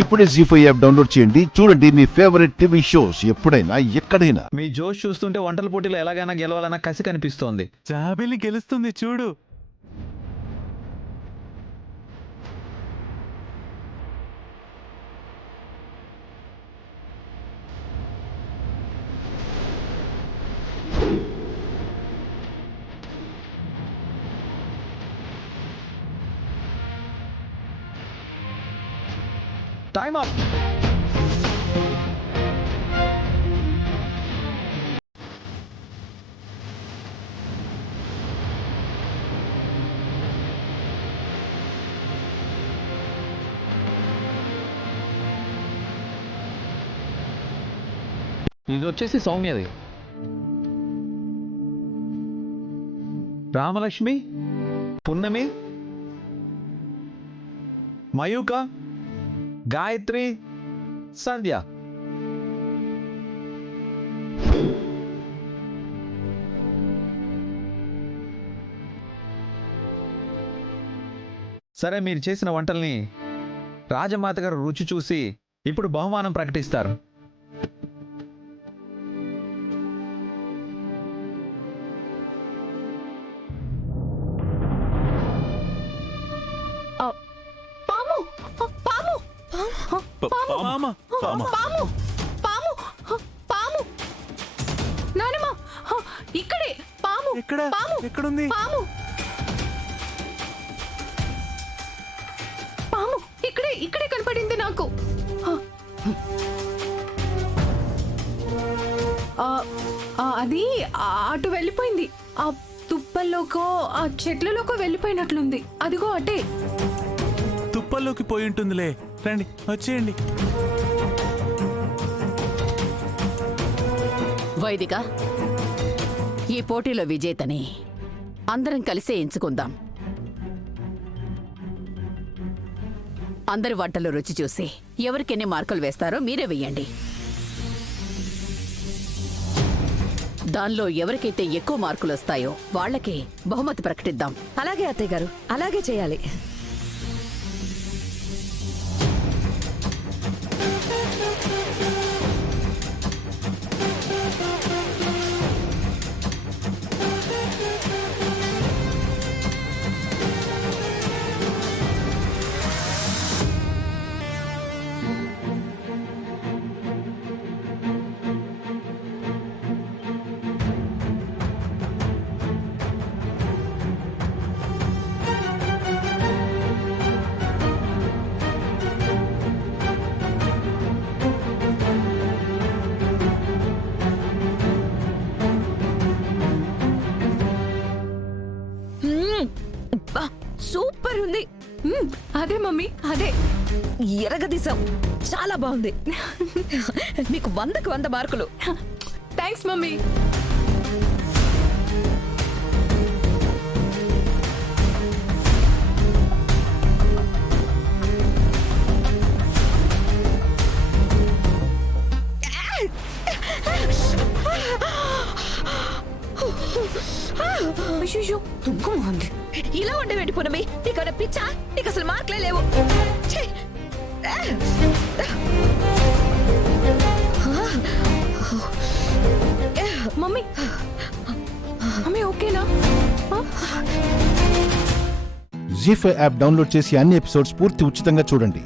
ఇప్పుడే జీ5 app download చేయండి. చూడండి మీ ఫేవరెట్ టీవీ షోస్ ఎప్పుడైనా ఎక్కడైనా. మీ జోష్ చూస్తుంటే వంటల పోటీలో ఎలాగైనా గెలవాలన్న కసి కనిపిస్తోంది. జాబిలి గెలుస్తుంది చూడు. Time up. ఇది వచ్చేసి సౌమ్యది. రామలక్ష్మి, పున్నమి, మయూక, గాయత్రి, సంధ్య. సరే, మీరు చేసిన వంటల్ని రాజమాత గారు రుచి చూసి ఇప్పుడు బహుమానం ప్రకటిస్తారు. ఇక్కడే పాము. ఎక్కడుంది? పాము ఇక్కడే కనపడింది నాకు. అది అటు వెళ్ళిపోయింది. ఆ తుప్పల్లోకో ఆ చెట్లలోకో వెళ్ళిపోయినట్లుంది. అదిగో అటే. తుప్పల్లోకి పోయి ఉంటుందిలే. రండి, వచ్చేయండి. వైదిక, ఈ పోటీలో విజేతని అందరం కలిసే ఎంచుకుందాం. అందరి వంటలు రుచి చూసి ఎవరికెన్ని మార్కులు వేస్తారో మీరే వెయ్యండి. దానిలో ఎవరికైతే ఎక్కువ మార్కులు వస్తాయో వాళ్ళకి బహుమతి ప్రకటిద్దాం. అలాగే అత్తయ్య గారు, అలాగే చేయాలి. సూపర్ ఉంది. అదే మమ్మీ, అదే. ఎరగదీసాం, చాలా బాగుంది. మీకు 100కి 100 మార్కులు. Thanks mummy. తుగ్గుమంది ఇలా ఉండే వెండిపోనమి. నీకు పిచ్చా? నీకు అసలు మార్కులే లేవు. ఛీ! మమ్మీ మమ్మీ ఓకేనా? జీ5 యాప్ డౌన్లోడ్ చేసి అన్ని ఎపిసోడ్స్ పూర్తి ఉచితంగా చూడండి.